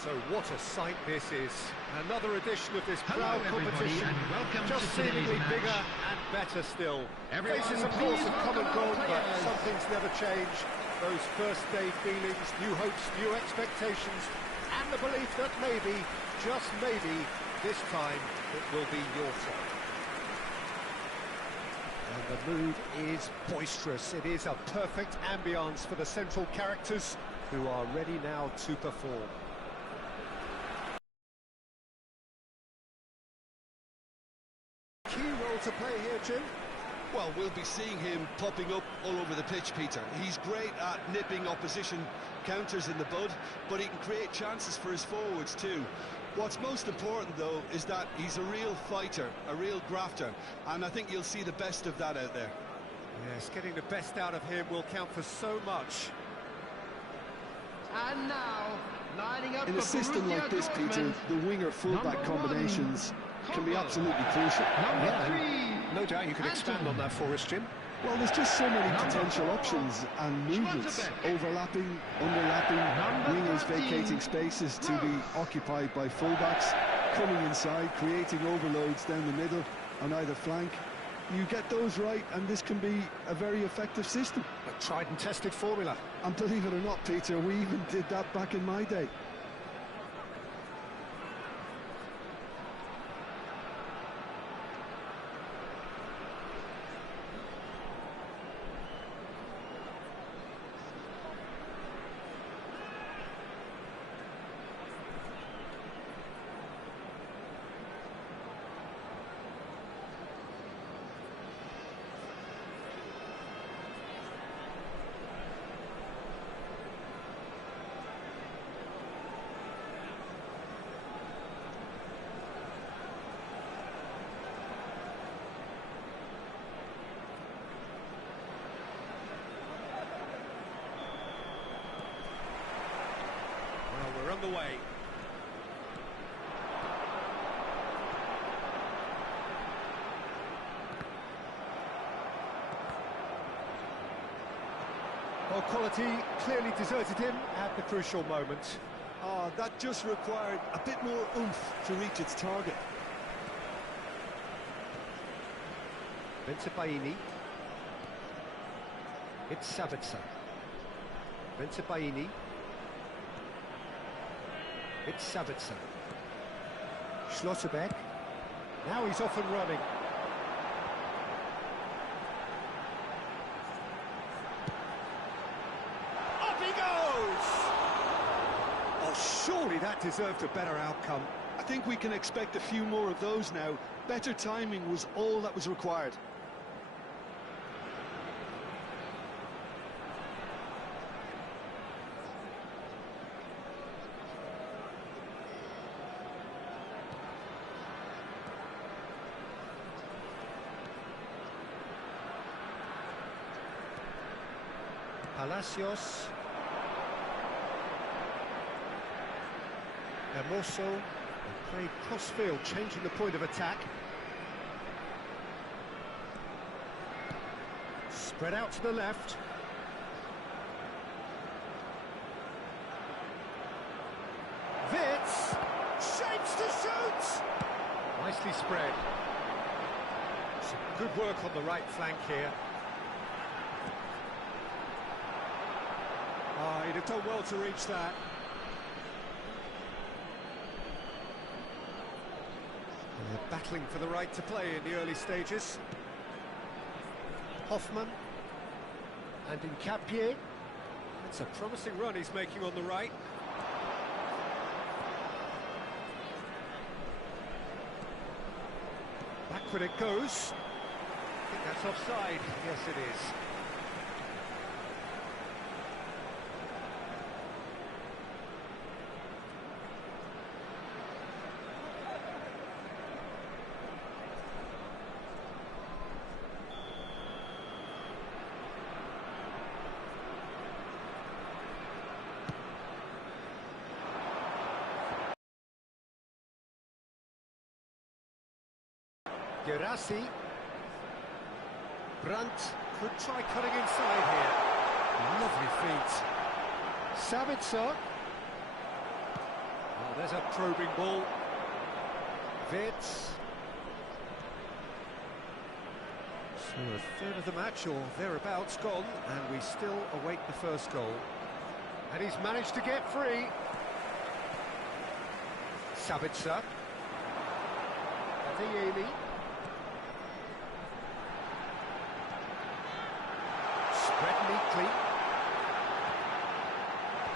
So what a sight this is. Another edition of this proud competition, just seemingly bigger and better still. Faces, of course, have come and gone, but some things never change. Those first day feelings, new hopes, new expectations, and the belief that maybe, just maybe, this time it will be your turn. And the mood is boisterous. It is a perfect ambience for the central characters who are ready now to perform. Key role to play here, Jim? Well, we'll be seeing him popping up all over the pitch, Peter. He's great at nipping opposition counters in the bud, but he can create chances for his forwards too. What's most important, though, is that he's a real fighter, a real grafter, and I think you'll see the best of that out there. Yes, getting the best out of him will count for so much. And now, lining up in a system like this, Peter, the winger-fullback combinations can be absolutely crucial. No doubt you could expand on that for us, Jim. Well, there's just so many potential options and movements, overlapping, underlapping, wingers vacating spaces to be occupied by fullbacks, coming inside, creating overloads down the middle on either flank. You get those right, and this can be a very effective system. A tried and tested formula. And believe it or not, Peter, we even did that back in my day. The way. Well, quality clearly deserted him at the crucial moment. That just required a bit more oomph to reach its target. Bentebaini. It's Sabitzer. Bentebaini. It's Sabitzer. Schlotterbeck. Now he's off and running. Up he goes! Oh, surely that deserved a better outcome. I think we can expect a few more of those now. Better timing was all that was required. Palacios, Hermoso, played cross-field, changing the point of attack. Spread out to the left. Witz, shapes to shoot! Nicely spread. Some good work on the right flank here. He'd have done well to reach that. They're battling for the right to play in the early stages. Hoffman and Incapié. It's a promising run he's making on the right. Backward it goes. I think that's offside. Yes, it is. Gerasi. Brandt could try cutting inside here. Lovely feet. Sabitzer. Oh, there's a probing ball. Wits. So a third of the match or thereabouts gone, and we still await the first goal. And he's managed to get free. Sabitzer. Adeyemi. Spread neatly.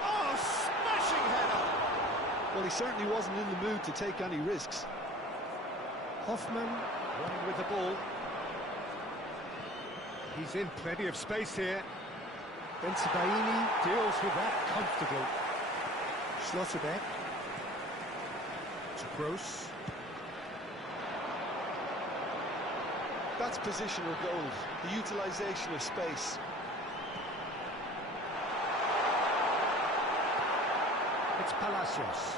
Oh, smashing header! Well, he certainly wasn't in the mood to take any risks. Hoffman running with the ball. He's in plenty of space here. Bensebaini deals with that comfortably. Schlotterbeck. To Gross. That's positional goal, the utilisation of space. It's Palacios.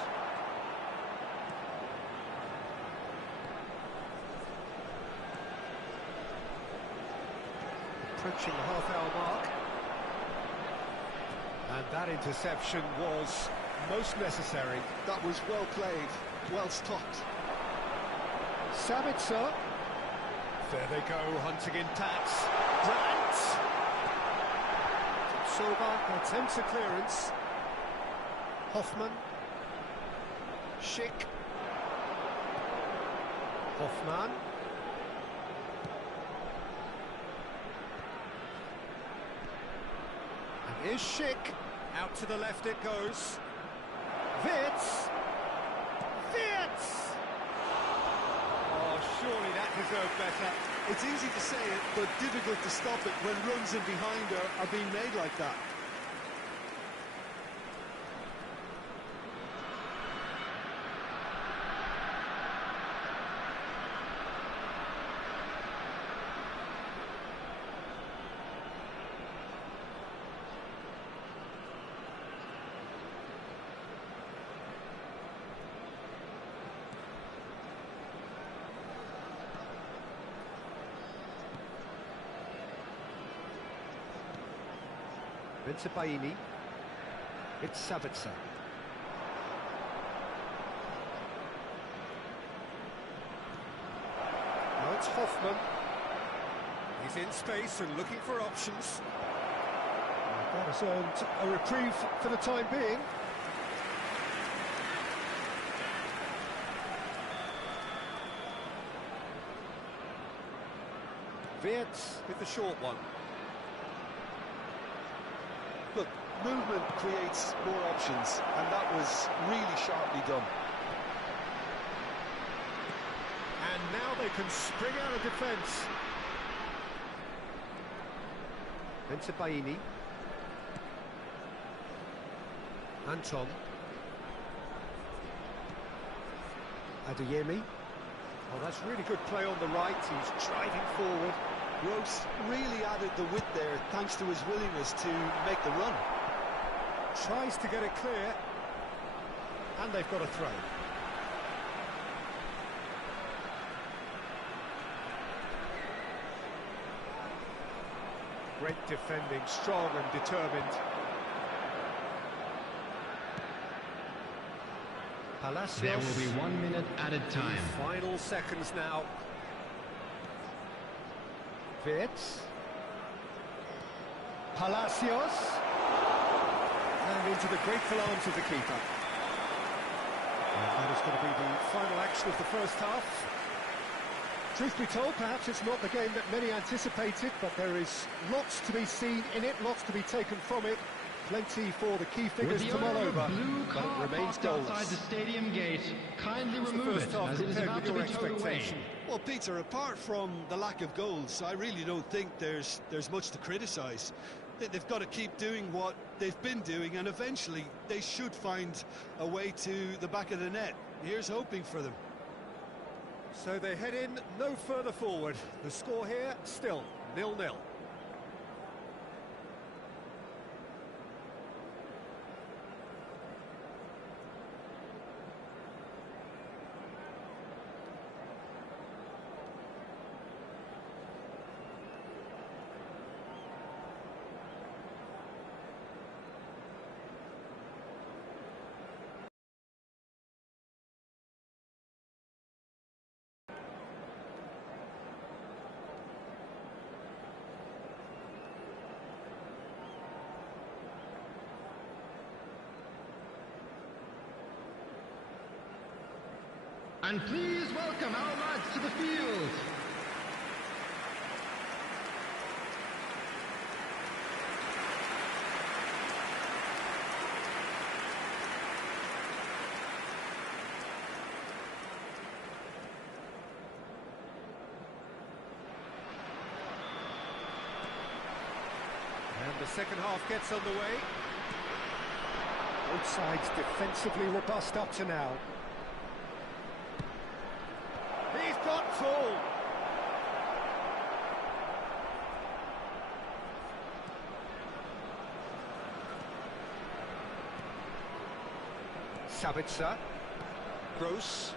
Approaching the half-hour mark. And that interception was most necessary. That was well played, well stopped. Sabitzer. There they go, hunting in tacks. Brandt. Soba attempts a clearance. Hoffman. Schick. Hoffman. And here's Schick. Out to the left it goes. Wits. Wits! Oh, surely that deserved better. It's easy to say it, but difficult to stop it when runs in behind are being made like that. Bensebaini. It's Sabitzer. Now it's Hoffman. He's in space and looking for options. That has earned a reprieve for the time being. Wirtz with the short one. Look, movement creates more options, and that was really sharply done. And now they can spring out of defence. Bensebaini. Anton. Adeyemi. Oh, that's really good play on the right. He's driving forward. Gross really added the width there thanks to his willingness to make the run. Tries to get it clear. And they've got a throw. Great defending, strong and determined. Palacios. There will be 1 minute added time. Final seconds now. Wirtz. Palacios. And into the grateful arms of the keeper. And that is going to be the final action of the first half. Truth be told, perhaps it's not the game that many anticipated, but there is lots to be seen in it, lots to be taken from it. Plenty for the key figures to mull over, but it remains goalless. Outside the stadium gate, kindly remove it, as it is about to be towed away. Well, Peter, apart from the lack of goals, I really don't think there's much to criticise. They've got to keep doing what they've been doing, and eventually they should find a way to the back of the net. Here's hoping for them. So they head in no further forward. The score here, still 0-0. And please welcome our lads to the field. And the second half gets underway. Both sides defensively robust up to now. He's got full. Sabitzer. Gross.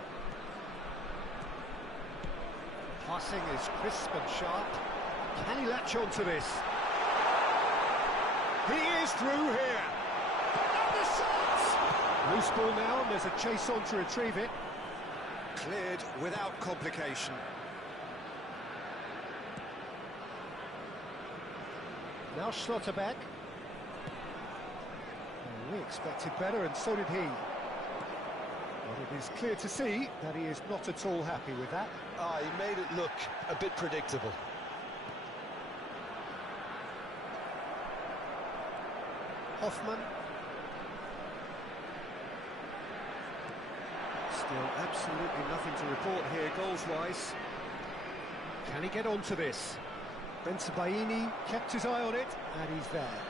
Passing is crisp and sharp. Can he latch on to this? He is through here. And the shot! Loose ball now, and there's a chase on to retrieve it. Cleared without complication. Now Schlotterbeck. We expected better, and so did he. But it is clear to see that he is not at all happy with that. He made it look a bit predictable. Hoffman. Still absolutely nothing to report here goals-wise. Can he get onto this? Bensebaini kept his eye on it, and he's there.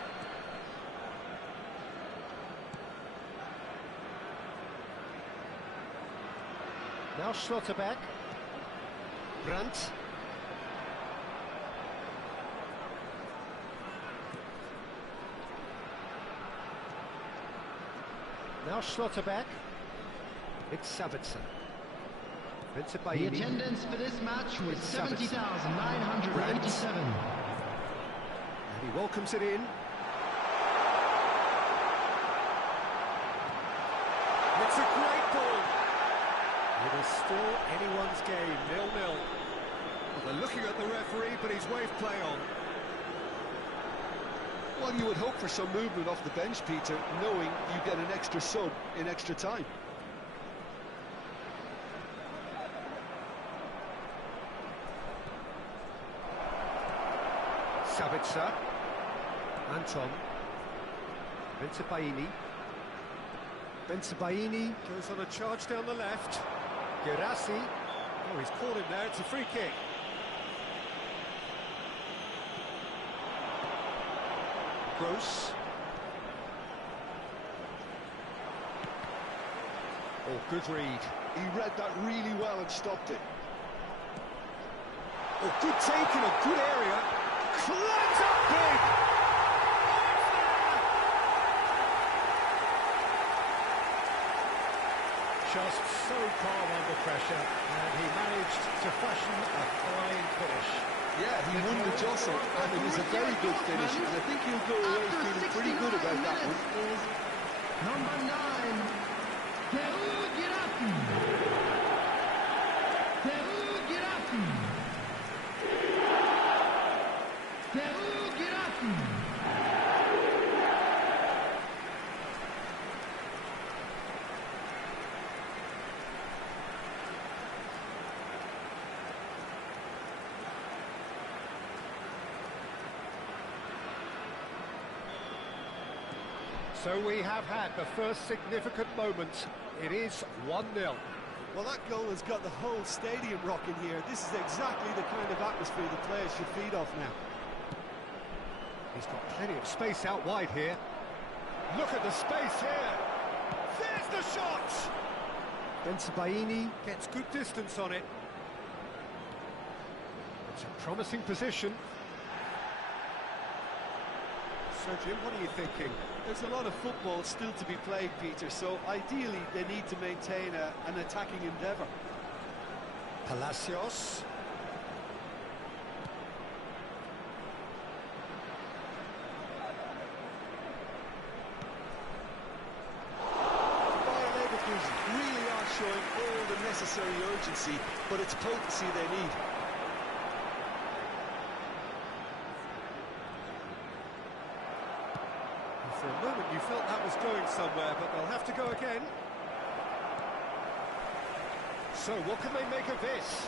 Now Schlotterbeck. Brandt. Now Schlotterbeck. It's Sabitzer. The attendance for this match was 70,987. And he welcomes it in. It's a great ball. It is still anyone's game, 0-0. Well, they're looking at the referee, but he's waved play on. Well, you would hope for some movement off the bench, Peter, knowing you get an extra sub in extra time. Sabitzer. Anton. Bensebaini. Bensebaini goes on a charge down the left. Gerassi. Oh, he's caught him there. It's a free kick. Gross. Oh, good read. He read that really well and stopped it. Oh, good take in a good area. Climbs up big. Just so calm under pressure, and he managed to fashion a fine finish. Yeah, he won the jostle, and it was a very good finish, and I think he'll go away feeling pretty good about that one. Number 9, Teru Girassi. Teru Girassi. Teru Girassi. So we have had the first significant moment. It is 1-0. Well, that goal has got the whole stadium rocking here. This is exactly the kind of atmosphere the players should feed off now. He's got plenty of space out wide here. Look at the space here. There's the shot! Bensebaini gets good distance on it. It's a promising position. So, Jim, what are you thinking? There's a lot of football still to be played, Peter, so ideally they need to maintain an attacking endeavour. Palacios. Really are showing all the necessary urgency, but it's potency they need. For a moment you felt that was going somewhere, but they'll have to go again. So what can they make of this?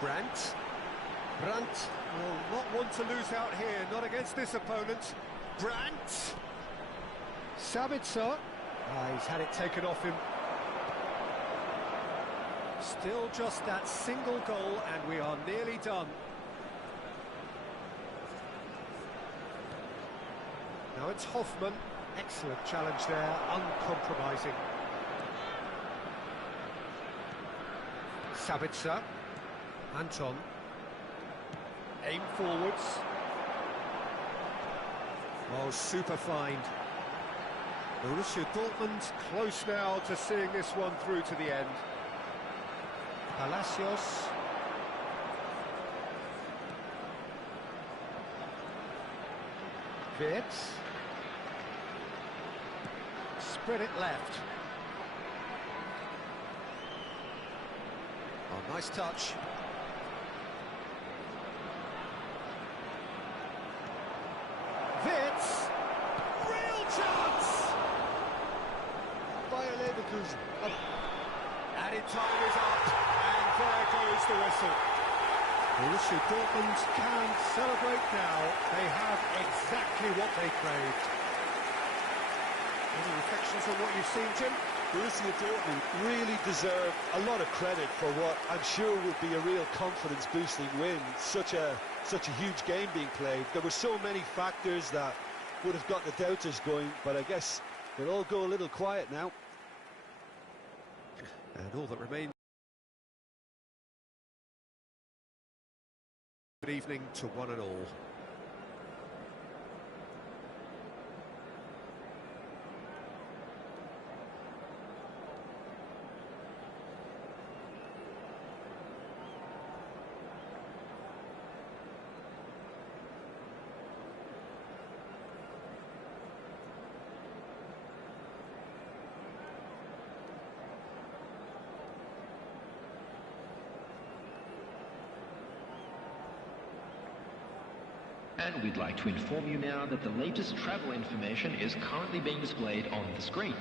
Brandt. Well, not one to lose out here, not against this opponent. Brandt. Sabitzer. He's had it taken off him. Still just that single goal and we are nearly done. Now it's Hoffman. Excellent challenge there, uncompromising. Sabitzer. Anton. Aim forwards. Oh, super find. Borussia Dortmund close now to seeing this one through to the end. Palacios. Wirtz. Spread it left. Oh, nice touch. Wirtz. Real chance! Bayer Leverkusen. Added time is up, and there goes the whistle. Borussia Dortmund can celebrate now. They have exactly what they craved. Any reflections on what you've seen, Jim? Borussia Dortmund really deserve a lot of credit for what I'm sure would be a real confidence-boosting win. Such a huge game being played. There were so many factors that would have got the doubters going, but I guess they'll all go a little quiet now. And all that remains. Good evening to one and all. And we'd like to inform you now that the latest travel information is currently being displayed on the screen.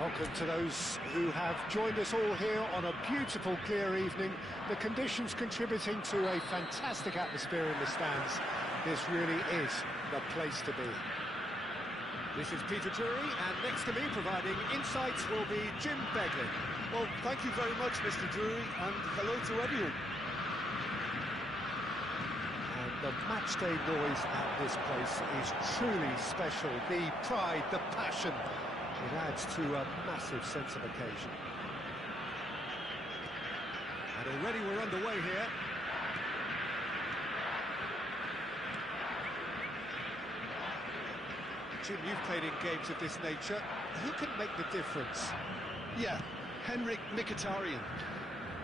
Welcome to those who have joined us all here on a beautiful, clear evening. The conditions contributing to a fantastic atmosphere in the stands. This really is the place to be. This is Peter Drury, and next to me providing insights will be Jim Begley. Well, thank you very much, Mr. Drury, and hello to everyone. And the matchday noise at this place is truly special. The pride, the passion, it adds to a massive sense of occasion. And already we're underway here. Jim, you've played in games of this nature. Who can make the difference? Yeah, Henrik Mkhitaryan.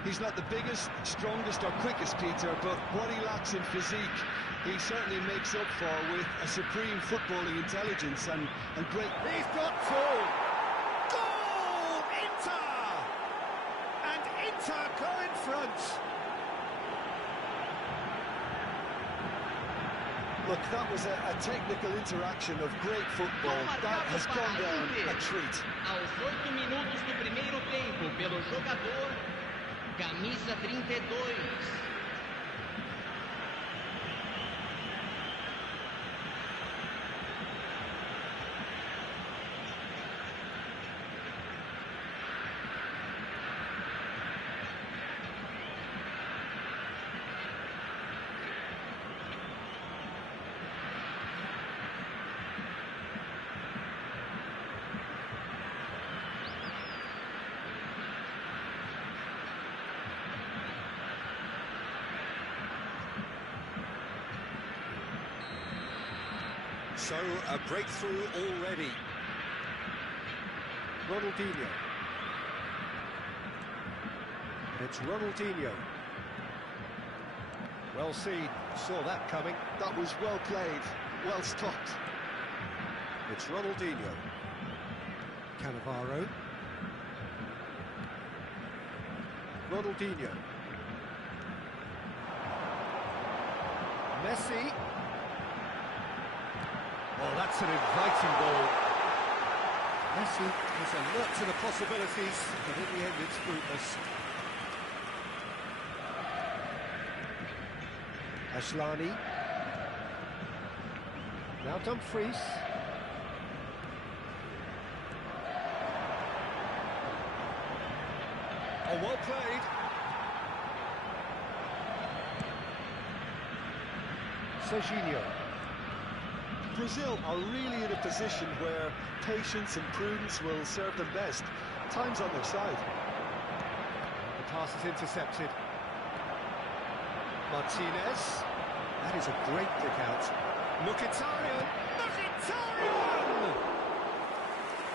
He's not the biggest, strongest or quickest, Peter, but what he lacks in physique, he certainly makes up for with a supreme footballing intelligence and great... He's got through! Goal! Inter! And Inter go in front! Look, that was a technical interaction of great football. That has gone down a treat. Aos 8 minutos do primeiro tempo, pelo jogador, camisa 32. So, a breakthrough already. Ronaldinho. It's Ronaldinho. Well seen, saw that coming. That was well played, well stopped. It's Ronaldinho. Cannavaro. Ronaldinho. Messi. Oh, that's an inviting ball. Messi is alert to the possibilities, but in the end it's fruitless. Ashlani. Now Dumfries. Oh, well played. Serginho. Brazil are really in a position where patience and prudence will serve them best. Time's on their side. The pass is intercepted. Martinez. That is a great kick out. Mkhitaryan. Mkhitaryan!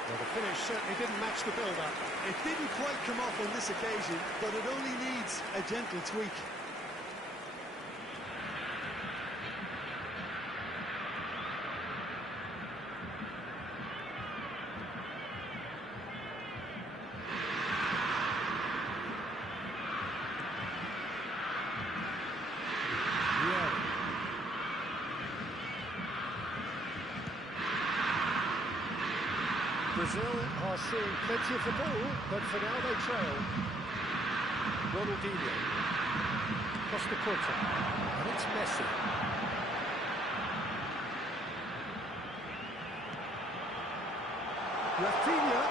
Well, the finish certainly didn't match the build-up. It didn't quite come off on this occasion, but it only needs a gentle tweak. Brazil are seeing plenty of the ball, but for now they trail. Ronaldinho. Costa Curta. And it's Messi. Rafinha.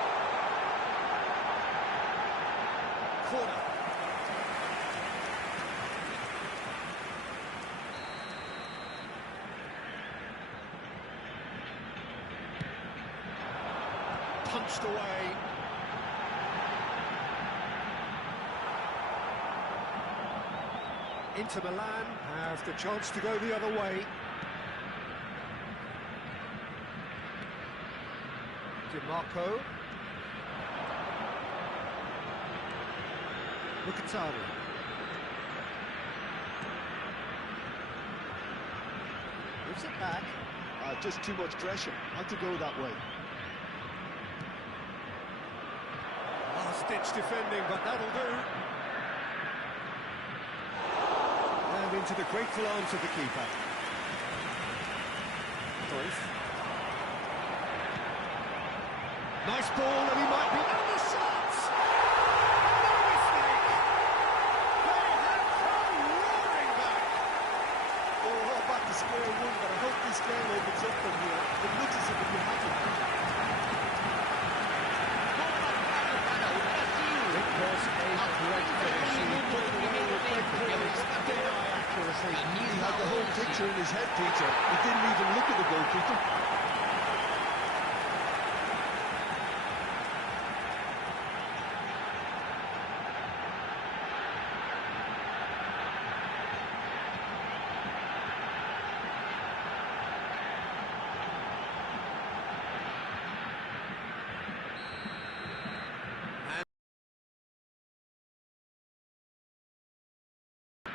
Corner. Punched away. Inter Milan have the chance to go the other way. DiMarco. Mkhitaryan. Gives it back. Just too much pressure. Had to go that way. Last-ditch defending, but that'll do. And into the grateful arms of the keeper. Cruyff. Nice ball, and he might be pressure in his head, Peter. He didn't even look at the goalkeeper.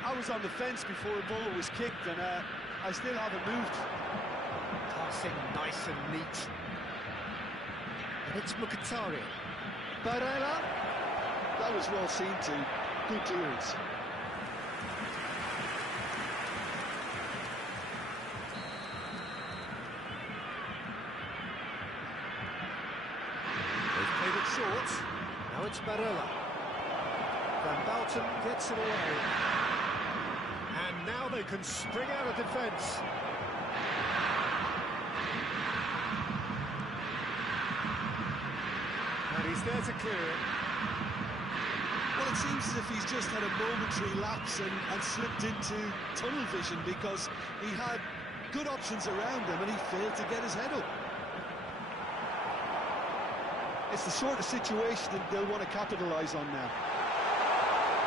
I was on the fence before the ball was kicked, and I still haven't moved. Passing nice and neat. And it's Mkhitaryan. Barella. That was well seen too. Good clearance. They've played it short. Now it's Barella. Van Bouten gets it away. And now they can spring out of defence. And he's there to clear it. Well, it seems as if he's just had a momentary lapse and slipped into tunnel vision, because he had good options around him and he failed to get his head up. It's the sort of situation that they'll want to capitalise on now.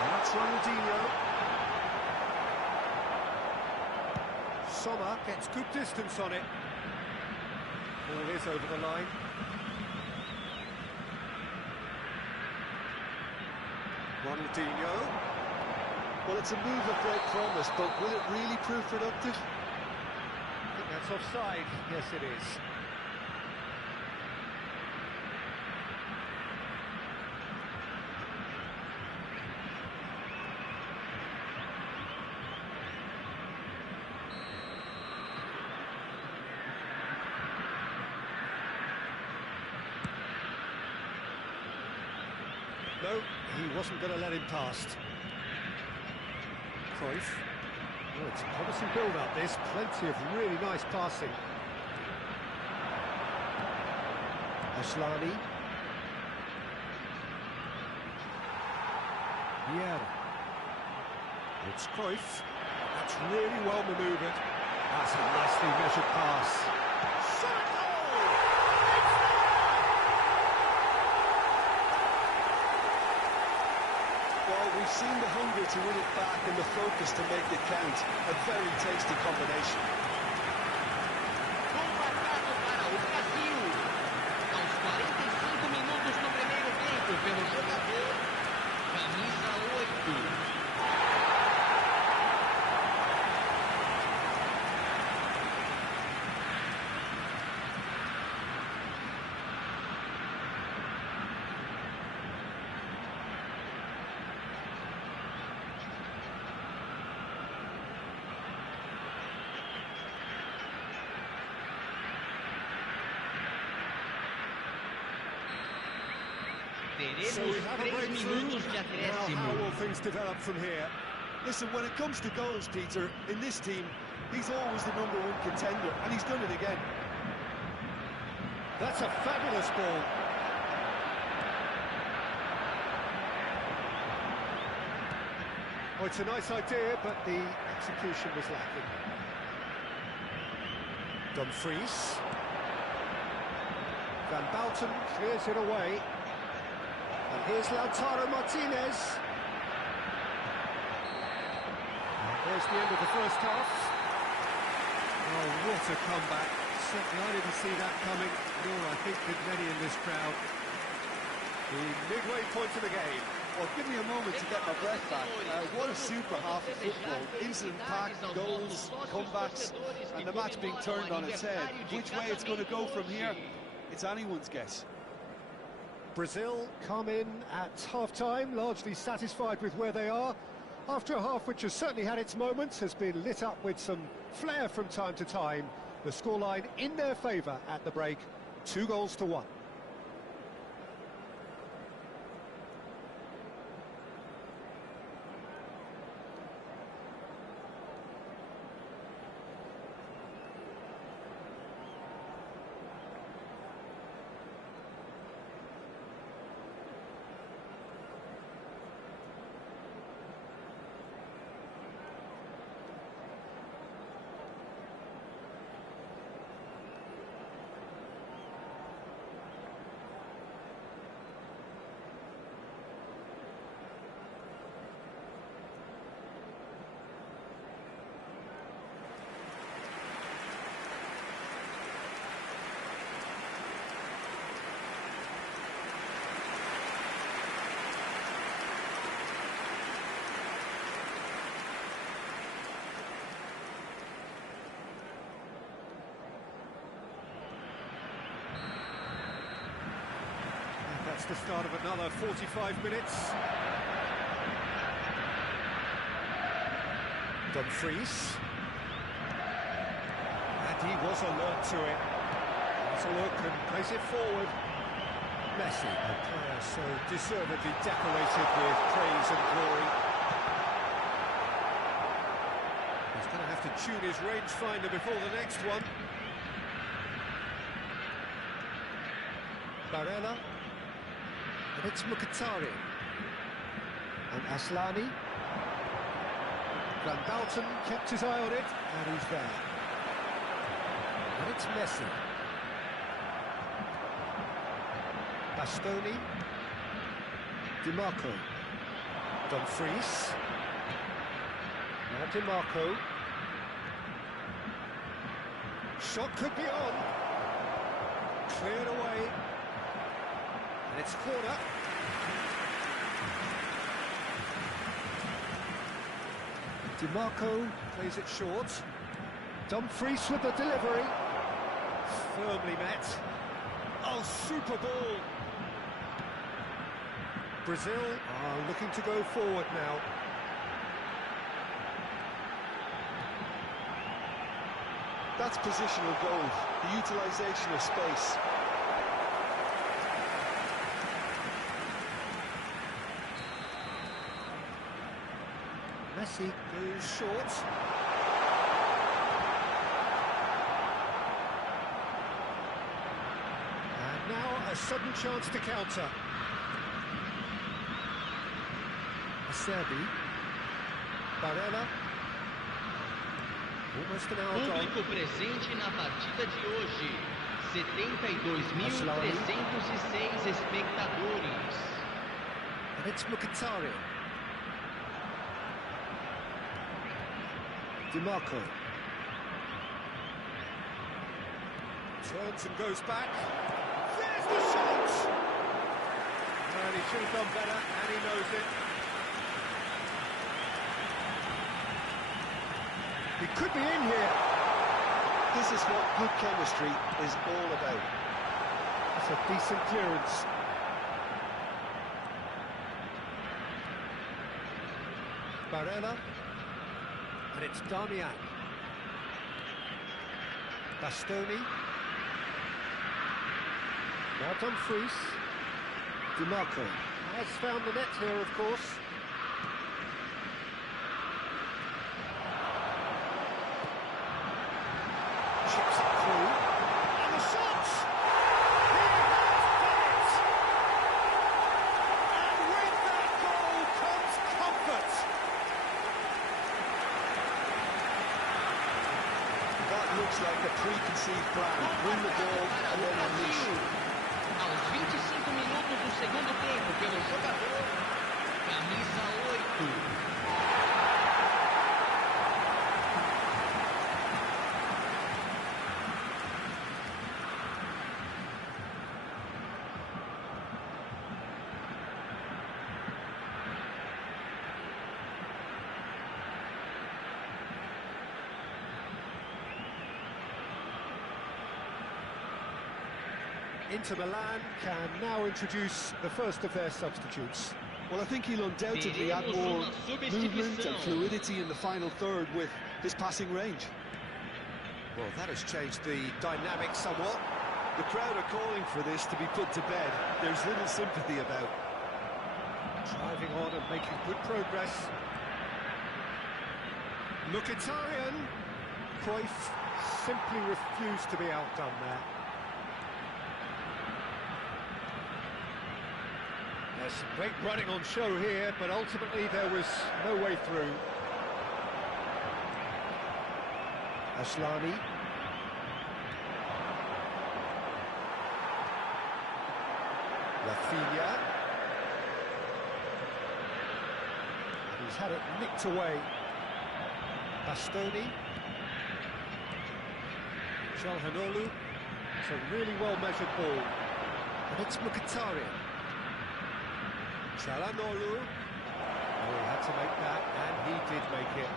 And that's Ronaldinho. Sommer gets good distance on it. Ball is over the line. Ronaldinho. Well, it's a move of great promise, but will it really prove productive? I think that's offside. Yes, it is. No, he wasn't going to let him past. Cruyff. Oh, it's a promising build-up, this. Plenty of really nice passing. Ashlani. Vieira. It's Cruyff. That's really well manoeuvred. That's a nicely measured pass. Well, we've seen the hunger to win it back and the focus to make it count. A very tasty combination. Gol marcado para o Brasil. Aos 45 minutos do primeiro tempo pelo jogador, camisa 8. So we have a breakthrough. Now how will things develop from here? Listen, when it comes to goals, Peter, in this team, he's always the #1 contender, and he's done it again. That's a fabulous ball. Oh, it's a nice idea, but the execution was lacking. Dumfries. Van Bouten clears it away. And here's Lautaro Martinez. And there's the end of the first half. Oh, what a comeback. Certainly I didn't see that coming, nor I think did many in this crowd. The midway point of the game. Well, give me a moment to get my breath back. What a super half of football. Incident-packed, goals, comebacks, and the match being turned on its head. Which way it's going to go from here, it's anyone's guess. Brazil come in at half-time, largely satisfied with where they are. After a half which has certainly had its moments, has been lit up with some flair from time to time. The scoreline in their favour at the break, 2-1. the start of another 45 minutes. Dumfries. And he was alert to it. Has a look and plays it forward. Messi, a player so deservedly decorated with praise and glory. He's going to have to tune his rangefinder before the next one. Barella. And it's Mkhitaryan. And Aslani. Van Dalton kept his eye on it, and he's there. And it's Messi. Bastoni. DiMarco. Dumfries. Now DiMarco. Shot could be on. Cleared away. And it's corner. DiMarco plays it short. Dumfries with the delivery. Firmly met. Oh, super ball. Brazil are looking to go forward now. That's positional goal, the utilisation of space. Messi goes short. And now a sudden chance to counter. Acerbi. Barella. Almost an hour gone. Público presente na partida de hoje. 72.306 espectadores. And it's Mkhitaryan. DiMarco. Turns and goes back. There's the shot! And he should have done better, and he knows it. He could be in here. This is what good chemistry is all about. That's a decent clearance. Barella. And it's Damian. Bastoni. Now Dumfries. DiMarco. Has found the net here, of course. Chips it through. And the shot! He has done it! And with that goal comes comfort. That looks like a preconceived plan. Win the ball and then unleash. Aos 25 minutos do segundo tempo, pelo jogador, camisa 8. Inter Milan can now introduce the first of their substitutes. Well, I think he'll undoubtedly add more movement and fluidity in the final third with his passing range. Well, that has changed the dynamic somewhat. The crowd are calling for this to be put to bed. There's little sympathy about. Driving on and making good progress. Mkhitaryan. Cruyff simply refused to be outdone there. There's some great running on show here, but ultimately there was no way through. Aslani. Rafinha. He's had it nicked away. Bastoni. Şahallah. It's a really well-measured ball. And it's Mkhitaryan. Şahallah. Oh, he had to make that, and he did make it.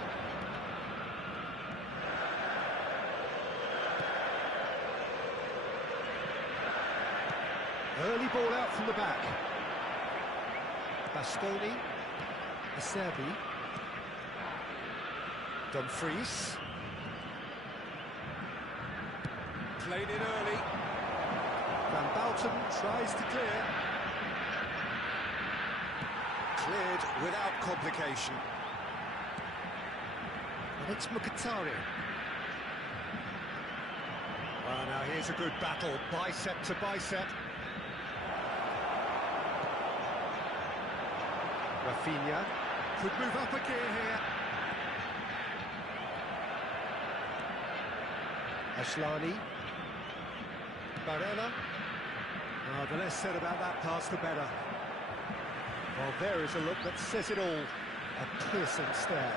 Early ball out from the back. Bastoni, Acerbi, Dumfries. Played in early. Van Bouten tries to clear. Cleared without complication. And it's Mkhitaryan. Well, now here's a good battle, bicep to bicep. Rafinha could move up a gear here. Ashlani. Barella. Oh, the less said about that pass, the better. Well, there is a look that says it all. A piercing stare.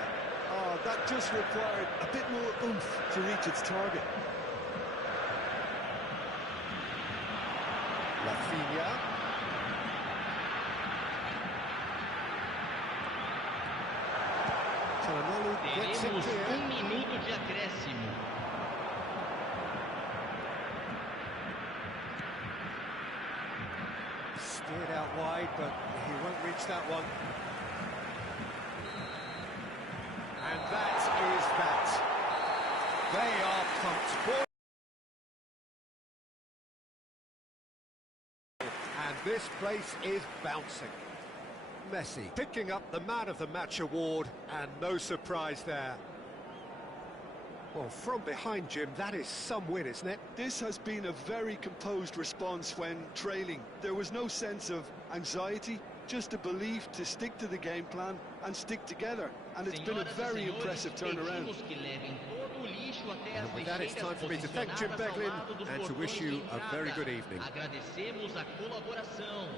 Oh, that just required a bit more oomph to reach its target. Rafinha. Calhanoglu gets it Teremos clear. minuto de acréscimo. Steered out wide, but he won't reach that one. And that is that. They are pumped. And this place is bouncing. Messi picking up the Man of the Match award, and no surprise there. Well, from behind, Jim, that is some win, isn't it? This has been a very composed response when trailing. There was no sense of anxiety, just a belief to stick to the game plan and stick together. And it's been a very impressive turnaround. And with that, it's time for me to thank Jim Beglin and to wish you a very good evening. Agradecemos a colaboração.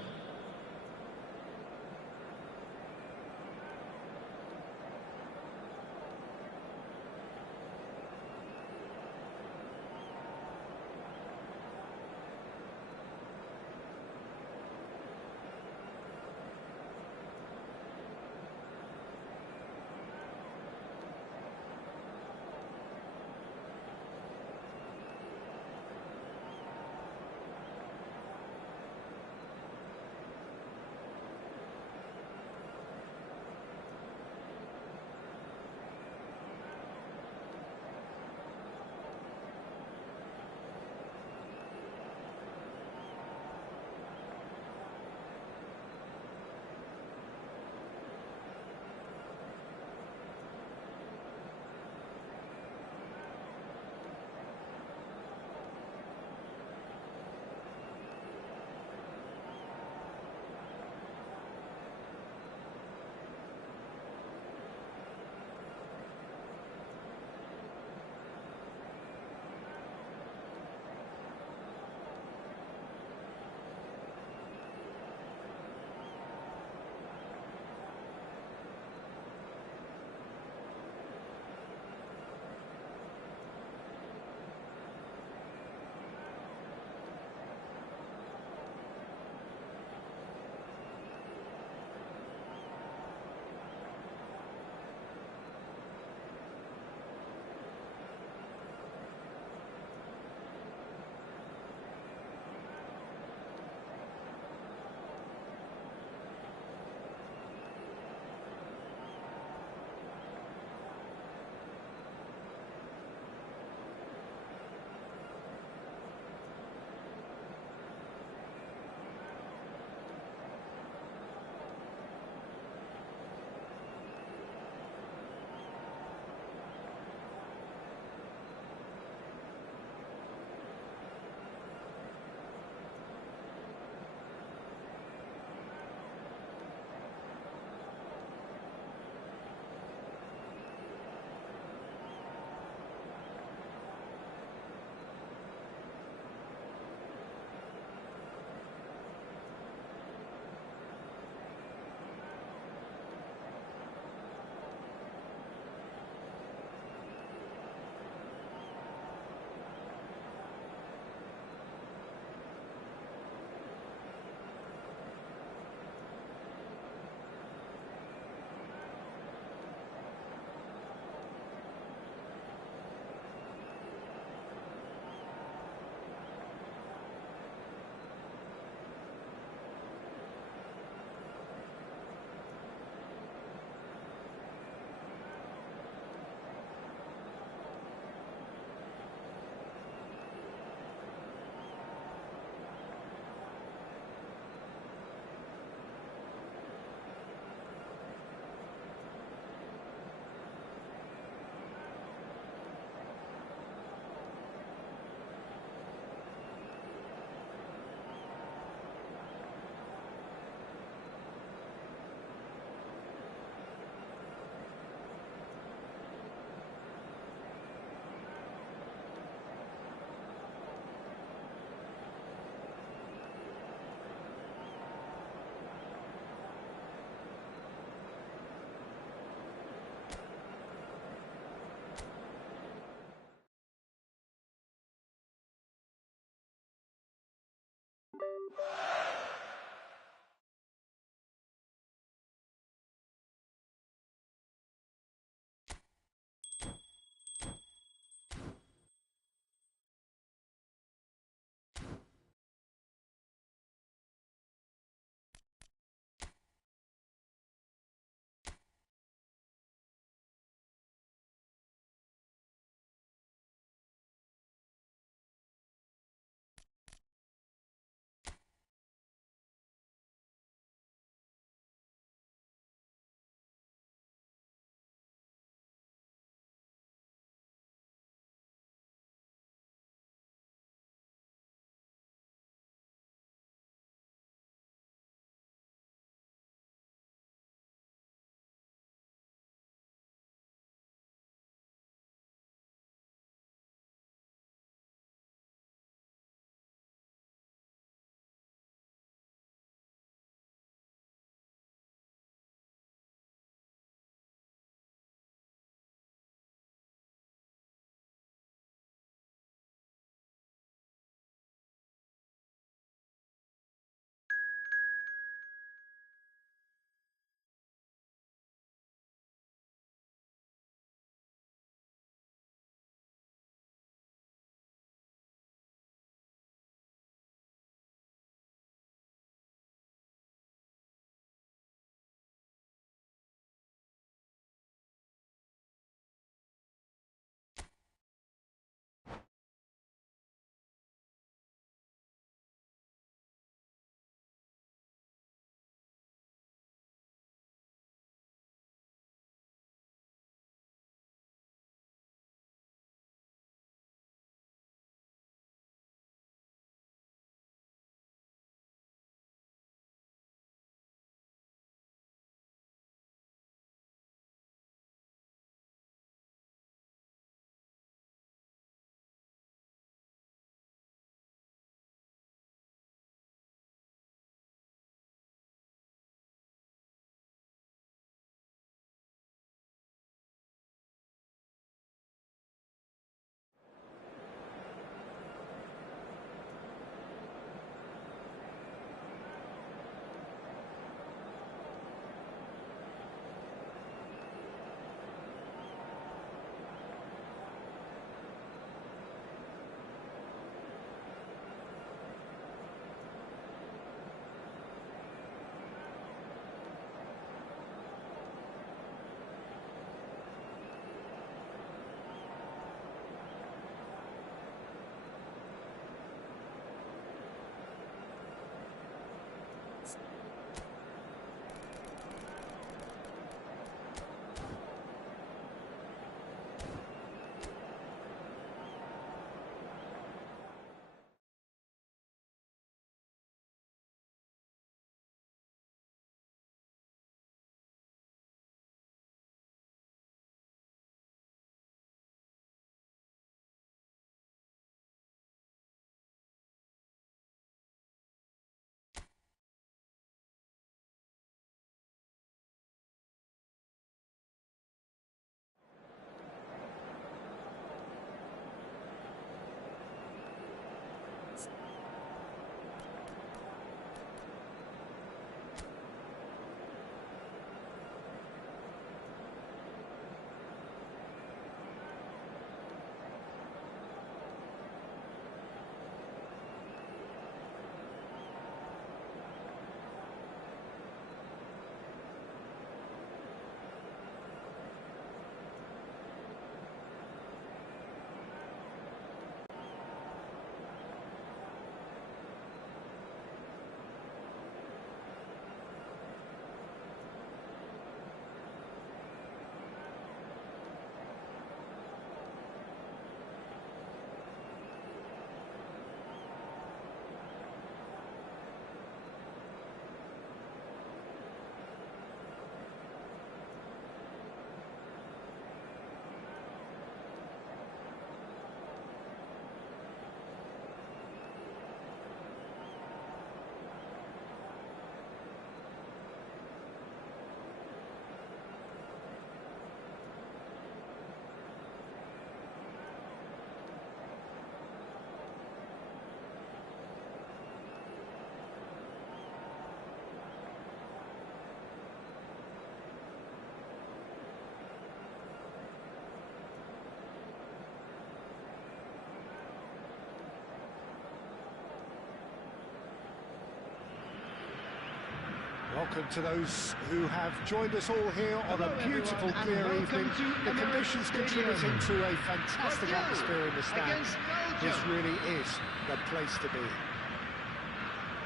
Welcome to those who have joined us all here on a beautiful, clear evening. The conditions contributing to a fantastic atmosphere in the stands. This really is the place to be.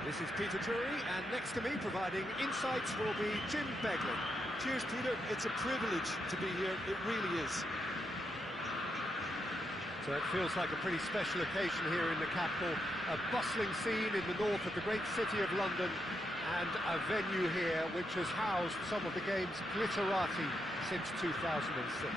This is Peter Drury, and next to me providing insights will be Jim Beglin. Cheers, Peter. It's a privilege to be here. It really is. So it feels like a pretty special occasion here in the capital. A bustling scene in the north of the great city of London, and a venue here which has housed some of the game's glitterati since 2006.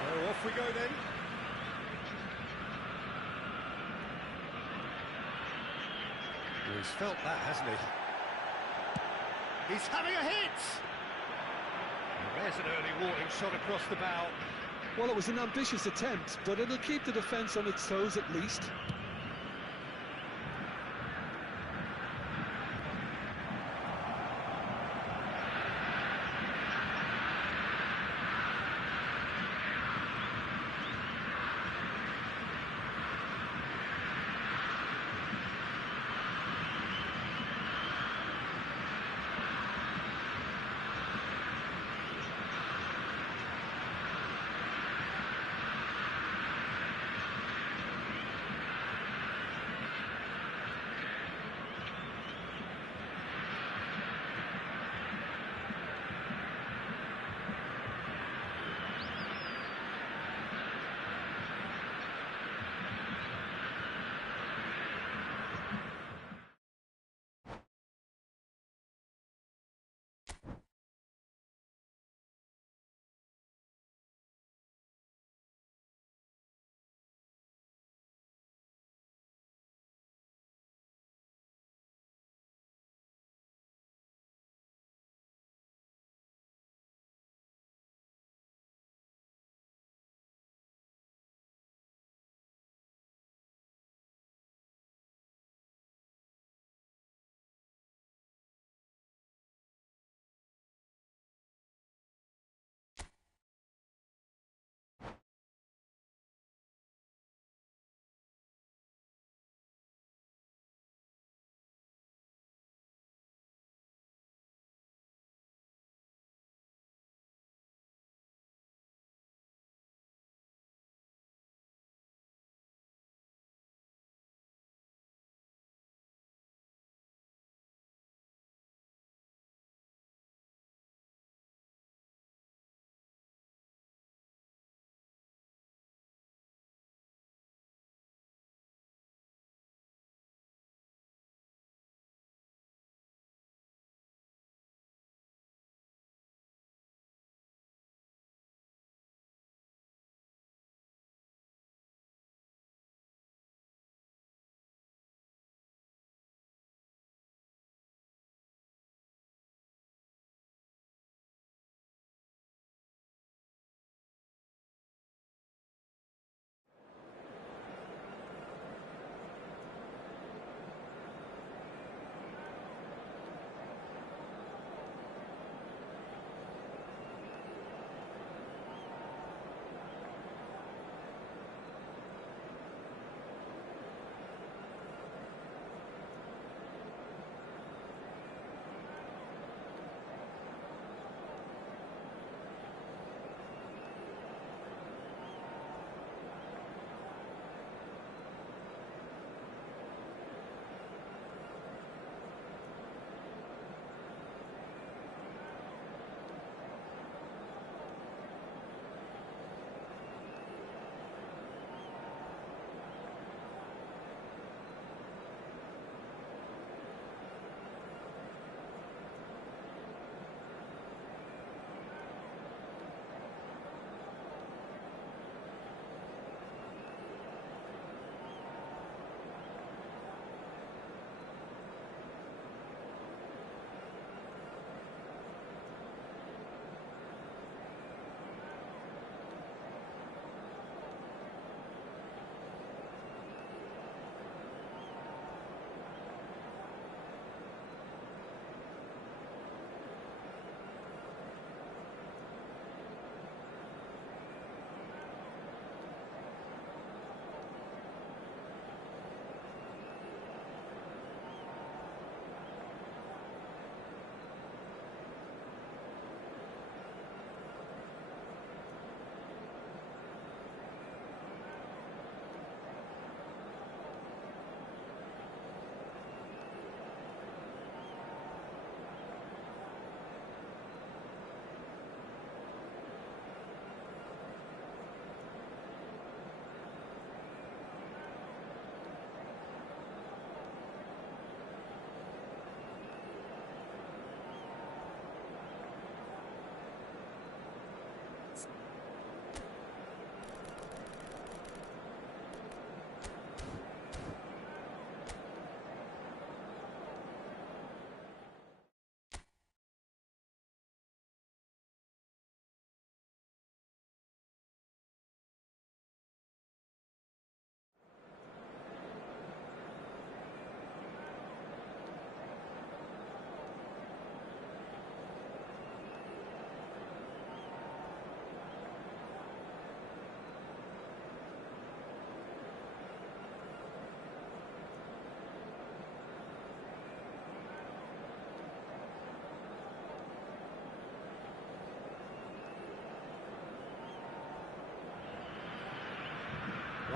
So off we go then. Well, he's felt that, hasn't he? He's having a hit! And there's an early warning shot across the bow. Well, it was an ambitious attempt, but it'll keep the defence on its toes at least.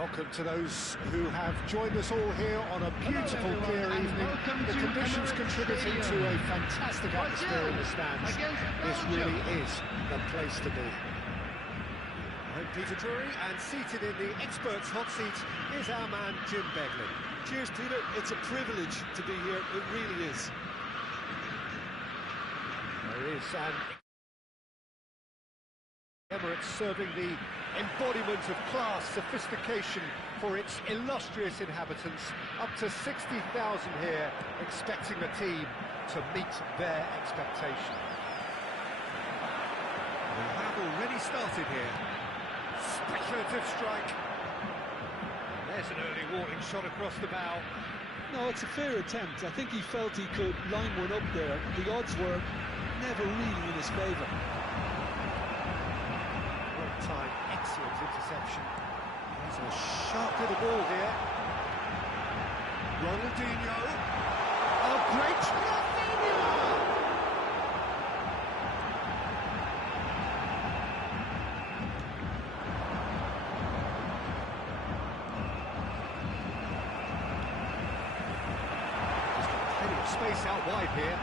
Welcome to those who have joined us all here on a beautiful, clear evening. The conditions contributing to a fantastic atmosphere in the stands. This really is the place to be. I'm Peter Drury, and seated in the experts' hot seat is our man Jim Beglin. Cheers, Peter. It's a privilege to be here. It really is. There is an Emirates serving the embodiment of class, sophistication for its illustrious inhabitants. Up to 60,000 here, expecting the team to meet their expectation. We have already started here. Speculative strike. And there's an early warning shot across the bow. No, it's a fair attempt. I think he felt he could line one up there. The odds were never really in his favour. Well timed, excellent interception. There's a sharp little ball here. Ronaldinho. Oh, great! Ronaldinho! He's got plenty of space out wide here.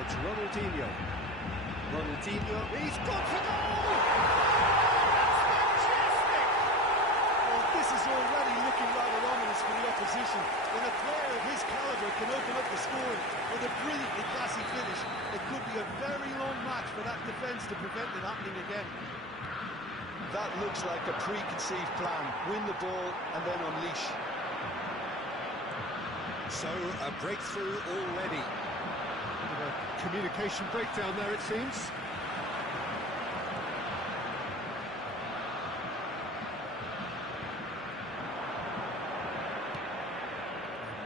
It's Ronaldinho. Ronaldinho, he's got to goal! That's majestic! Well, this is already looking rather ominous for the opposition. When a player of his calibre can open up the scoring with a brilliantly classy finish, it could be a very long match for that defence to prevent it happening again. That looks like a preconceived plan. Win the ball and then unleash. So, a breakthrough already. A communication breakdown there, it seems.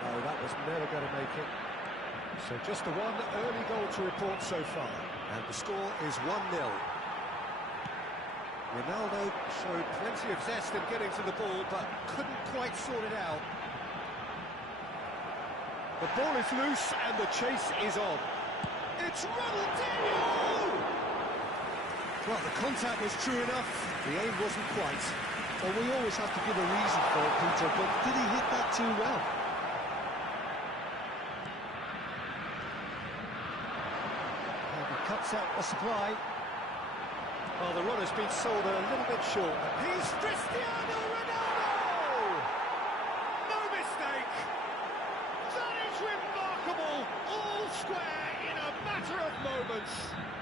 No, that was never going to make it. So just the one early goal to report so far. And the score is 1-0. Ronaldo showed plenty of zest in getting to the ball, but couldn't quite sort it out. The ball is loose and the chase is on. It's Ronaldinho! Well, the contact was true enough, the aim wasn't quite. Well, we always have to give a reason for it, Peter, but did he hit that too well? And he cuts out the supply. Well, the runner's been sold a little bit short. He's Cristiano Ronaldo! No mistake! That is remarkable! All square in a matter of moments.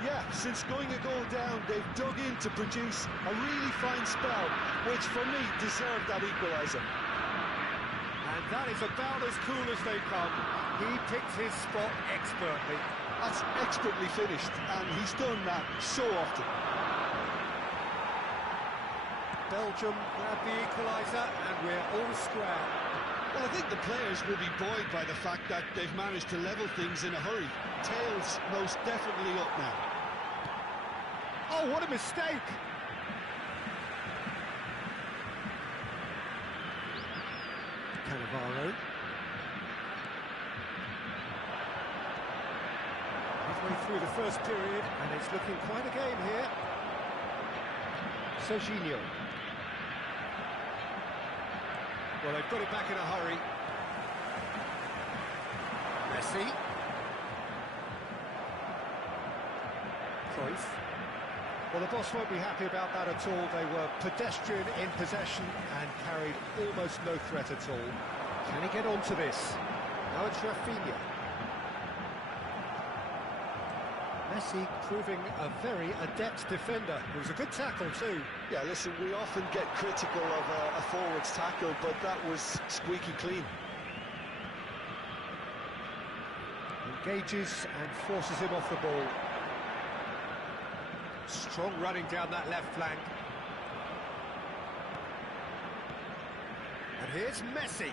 Yeah, since going a goal down, they've dug in to produce a really fine spell, which for me deserved that equaliser. And that is about as cool as they come. He picked his spot expertly. That's expertly finished, and he's done that so often. Belgium grab the equaliser, and we're all square. Well, I think the players will be buoyed by the fact that they've managed to level things in a hurry. Tails most definitely up now. Oh, what a mistake! Cannavaro. Halfway through the first period, and it's looking quite a game here. Serginho. Well, they've got it back in a hurry. Messi. Cruyff. Well, the boss won't be happy about that at all. They were pedestrian in possession and carried almost no threat at all. Can he get onto this? Now it's Rafinha. Messi proving a very adept defender. It was a good tackle too. Yeah, listen, we often get critical of a forward's tackle, but that was squeaky clean. Engages and forces him off the ball. Strong running down that left flank. And here's Messi.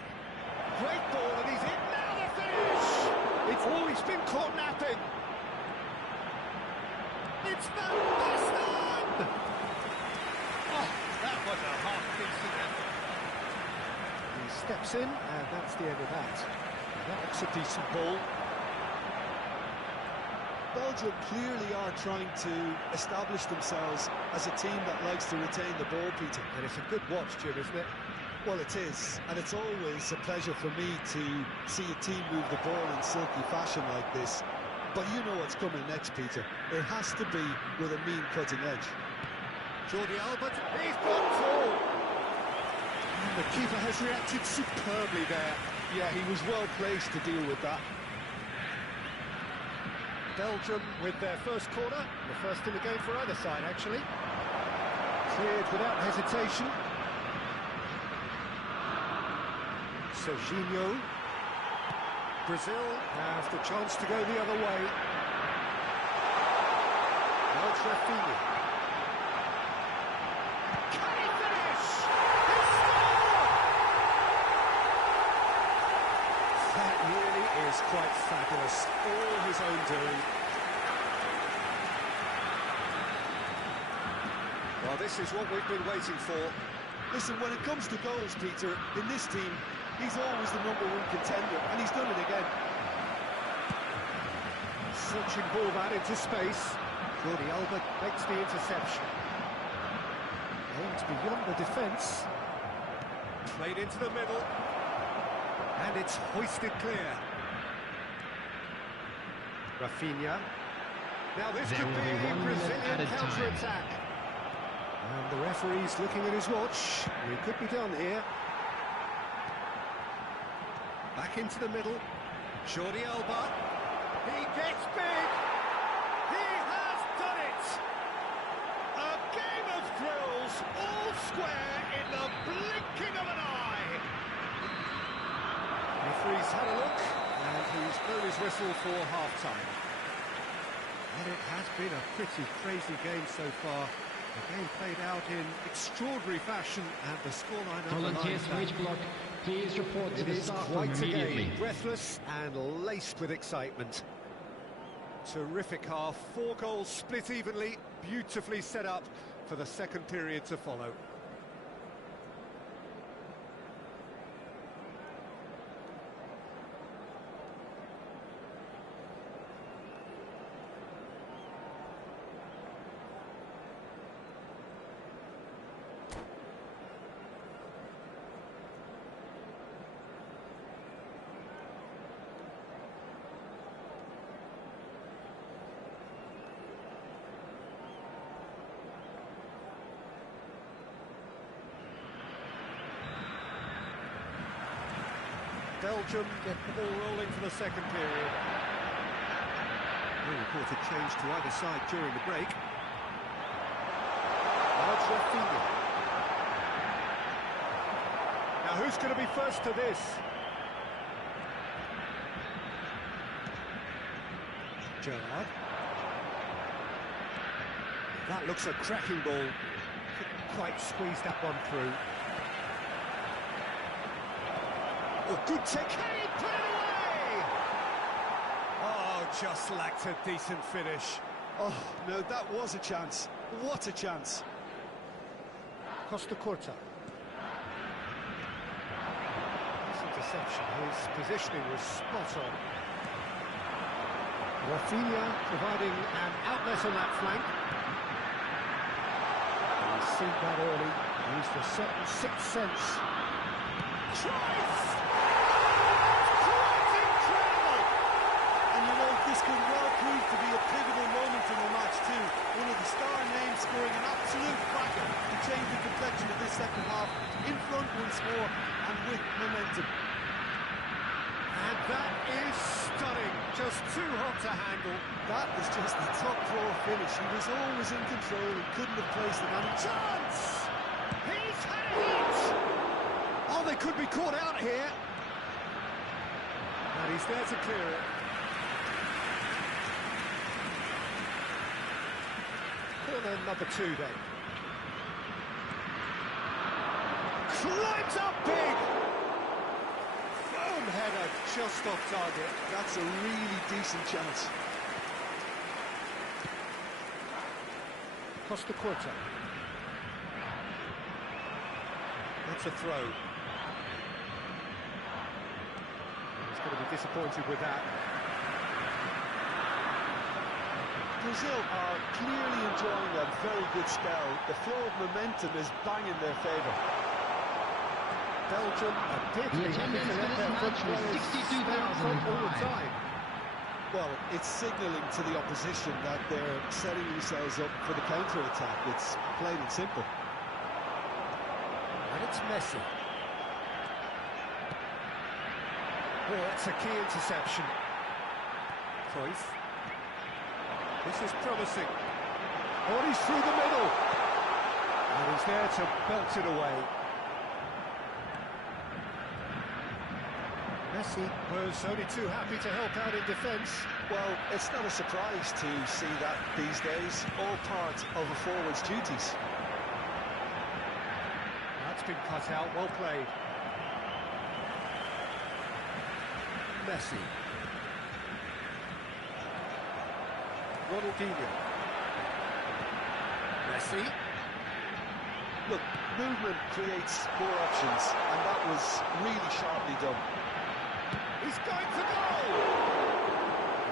Great ball, and he's in now, the finish! It's always been caught napping. It's Van Basten! Oh, that was a half-decent effort. He steps in, and that's the end of that. That looks a decent ball. Belgium clearly are trying to establish themselves as a team that likes to retain the ball, Peter. And it's a good watch, Jim, isn't it? Well, it is, and it's always a pleasure for me to see a team move the ball in silky fashion like this. But you know what's coming next, Peter. It has to be with a mean cutting edge. Jordi Alba, he's blocked all. And the keeper has reacted superbly there. Yeah, he was well placed to deal with that. Belgium with their first corner, the first in the game for either side, actually. Cleared without hesitation. Serginho. Brazil have the chance to go the other way. Now it's Rafinha. Can he finish? He scored! That really is quite fabulous. All his own doing. Well, this is what we've been waiting for. Listen, when it comes to goals, Peter, in this team, he's always the #1 contender, and he's done it again. Searching ball that into space. Jordi Alba makes the interception. Aimed beyond the defence. Played into the middle. And it's hoisted clear. Rafinha. Now this could be a Brazilian counter-attack. And the referee's looking at his watch. We could be done here. Back into the middle. Jordi Alba. He gets big. He has done it. A game of thrills, all square in the blinking of an eye. Referee's had a look, and he's blown his whistle for half-time. And it has been a pretty crazy game so far. The game played out in extraordinary fashion, and the scoreline Volunteers for each block, please report to the staff room immediately. Quite a game, breathless and laced with excitement. Terrific half, 4 goals split evenly, beautifully set up for the second period to follow. Belgium get the ball rolling for the second period. No reported change to either side during the break. Now it's Rafinha. Now who's going to be first to this? Gerrard. That looks a cracking ball. Couldn't quite squeeze that one through. Oh, good take. Can he put it away? Oh, just lacked a decent finish. Oh, no, that was a chance. What a chance. Costa Curta. This interception, his positioning was spot on. Rafinha providing an outlet on that flank. He's seen that early. Used a certain sixth sense. Tries! Quite incredible! And you know, this could well prove to be a pivotal moment in the match too. One of the star names scoring an absolute cracker to change the complexion of this second half. In front once more and with momentum. And that is stunning. Just too hot to handle. That was just the top draw finish. He was always in control and couldn't have placed it. And Chance! He's had it! Oh, they could be caught out here. And he's there to clear it. Corner number 2 then. Climbs up big! Firm header just off target. that's a really decent chance. Costa Curta. That's a throw. He's going to be disappointed with that. Brazil are clearly enjoying a very good spell. The flow of momentum is bang in their favour. Belgium appear to be happy to let their foot players stay up front all the time. Well, it's signalling to the opposition that they're setting themselves up for the counter-attack. It's plain and simple. And it's Messi. Oh, that's a key interception. Cruyff. This is promising. Oh, he's through the middle. And he's there to belt it away. Messi was only too happy to help out in defence. Well, it's not a surprise to see that these days, all part of a forward's duties. That's been cut out, well played. Messi. Ronaldinho. Messi. Look, movement creates more options, and that was really sharply done. He's going for goal!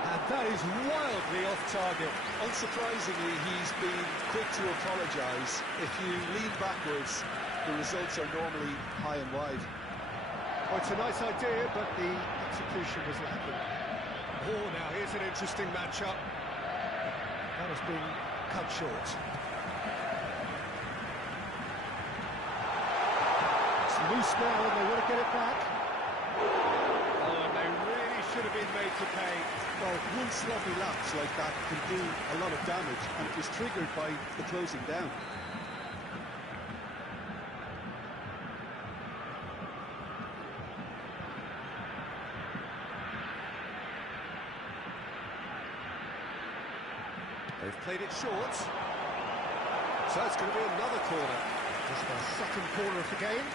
And that is wildly off target. Unsurprisingly, he's been quick to apologise. If you lean backwards, the results are normally high and wide. Oh, it's a nice idea, but the execution was lacking. Oh, now here's an interesting matchup. That has been cut short. It's loose now, and they want to get it back. Oh, and they really should have been made to pay. Well, one sloppy lapse like that can do a lot of damage, and it was triggered by the closing down. They've played it short. So it's going to be another corner. Just their second corner of the game.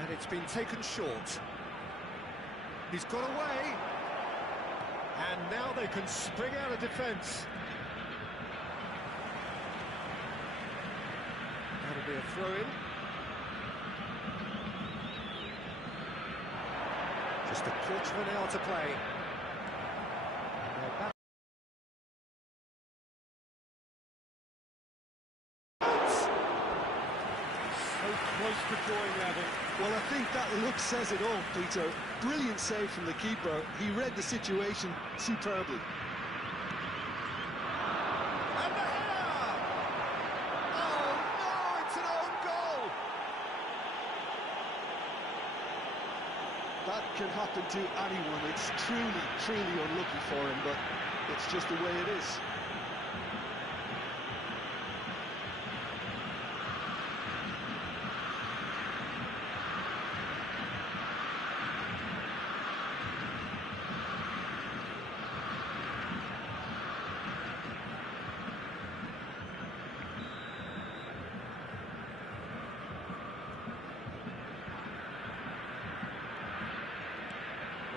And it's been taken short. He's got away. And now they can spring out of defence. That'll be a throw-in. Just a quarter of an hour to play. Close to drawing level. Well, I think that look says it all, Peter. Brilliant save from the keeper. He read the situation superbly. And the header! Oh no, it's an own goal! That can happen to anyone. It's truly, truly unlucky for him, but it's just the way it is.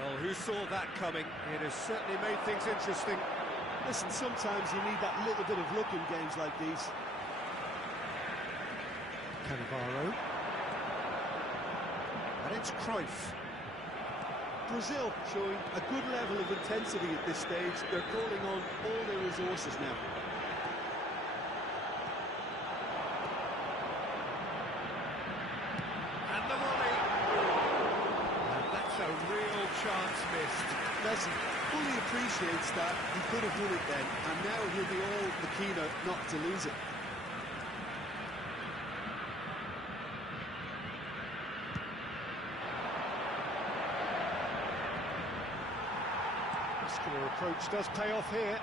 Well, who saw that coming? It has certainly made things interesting. Listen, sometimes you need that little bit of luck in games like these. Cannavaro. And it's Cruyff. Brazil showing a good level of intensity at this stage. They're calling on all their resources now. And the volley. And that's a real chance missed. Messi fully appreciates that. He could have done it then, and now he'll be all the keener not to lose it. Muscular approach does pay off here.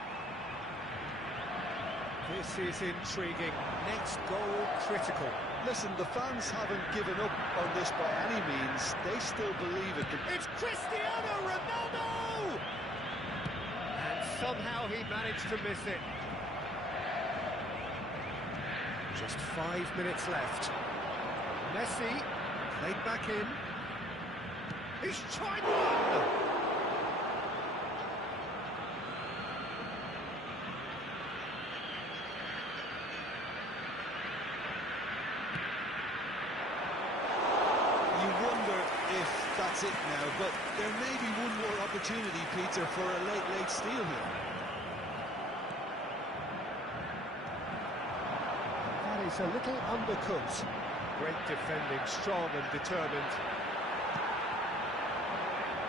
This is intriguing. Next goal critical. Listen, the fans haven't given up on this by any means. They still believe it. It's Cristiano Ronaldo! And somehow he managed to miss it. Just 5 minutes left. Messi played back in. He's tried one! That's it now, but there may be one more opportunity, Peter, for a late steal here. That He's a little undercooked. Great defending, strong and determined.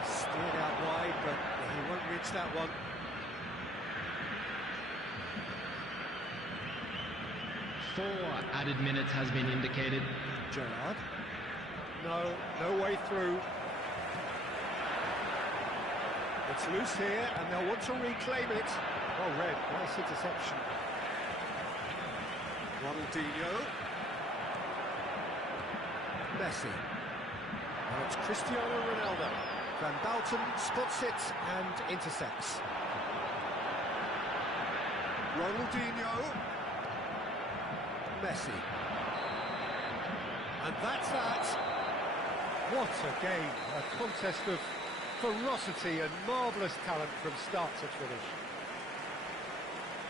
Steered out wide, but he won't reach that one. 4 added minutes has been indicated. Gerard. No way through. It's loose here, and they'll want to reclaim it. Well read, nice interception. Ronaldinho. Messi. Now it's Cristiano Ronaldo. Van Dalton spots it and intercepts. Ronaldinho. Messi. And that's that. What a game. A contest of ferocity and marvellous talent from start to finish.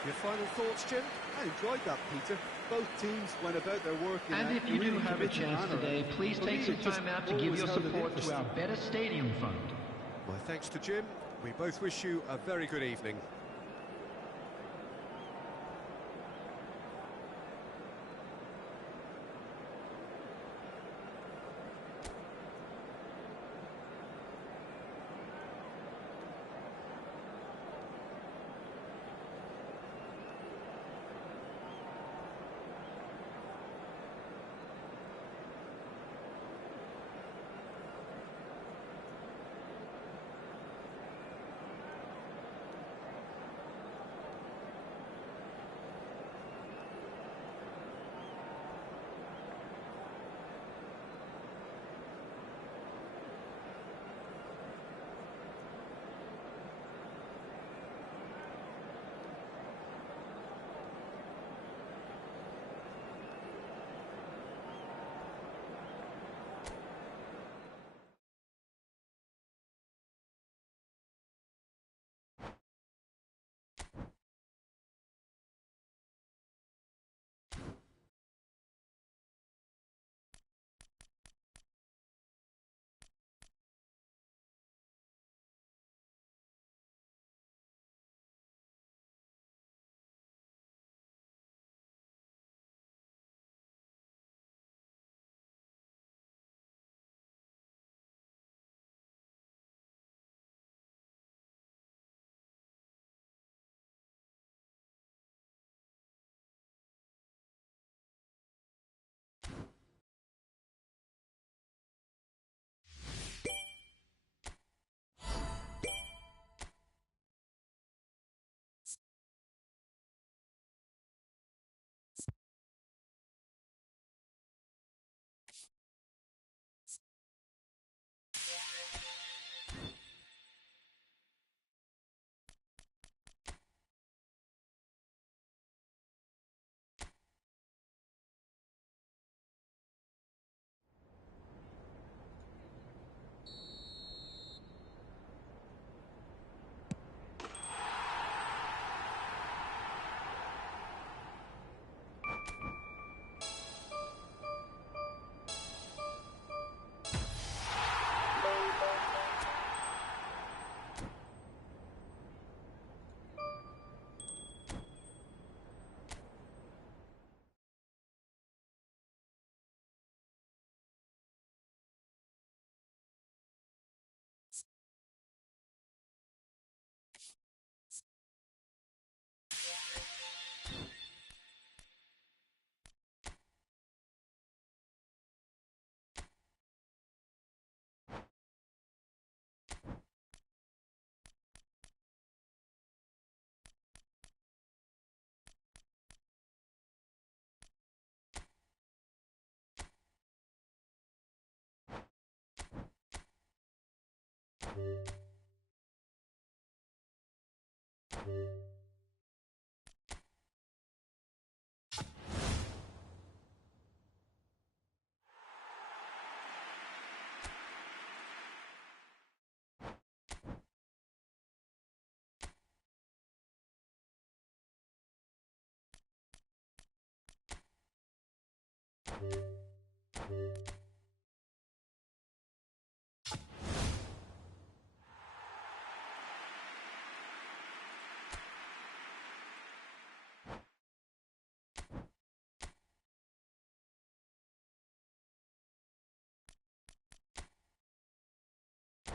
Your final thoughts, Jim? I enjoyed that, Peter. Both teams went about their work in And if you do have a chance today, please take some time out to give your support to our Better Stadium Fund. My thanks to Jim. We both wish you a very good evening.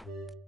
you